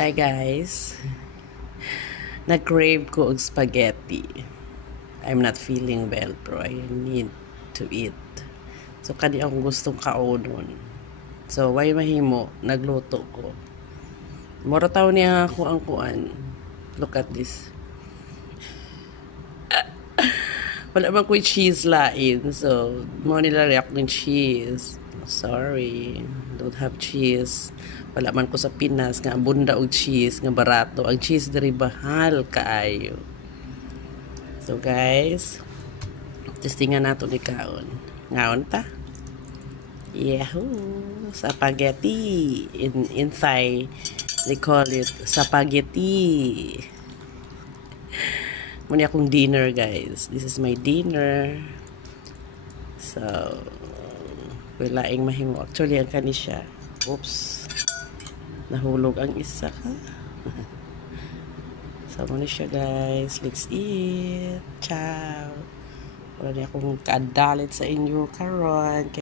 Hi guys, nag-crave ko og spaghetti. I'm not feeling well pero I need to eat. So kani akong gustong kaunon. So why mahimo nagluto ko. Mura taw niya ako ang kuan. Look at this. Wala man ko cheese lain. So mo nila react ng cheese. Sorry, don't have cheese. Wala man ko sa Pinas nga bunda og cheese nga barato. Ang cheese diri bahal kaayo. So guys, testingan nato ni kaon. Ngaon ta? Yahoo! Spaghetti. In Thai, they call it spaghetti. Muna akong dinner guys. This is my dinner. So, laing mahimo. Actually, ang kani siya. Oops. Nahulog ang isa ka. So, muna siya guys. Let's eat. Ciao. Wala niya akong kadalit sa inyo karon.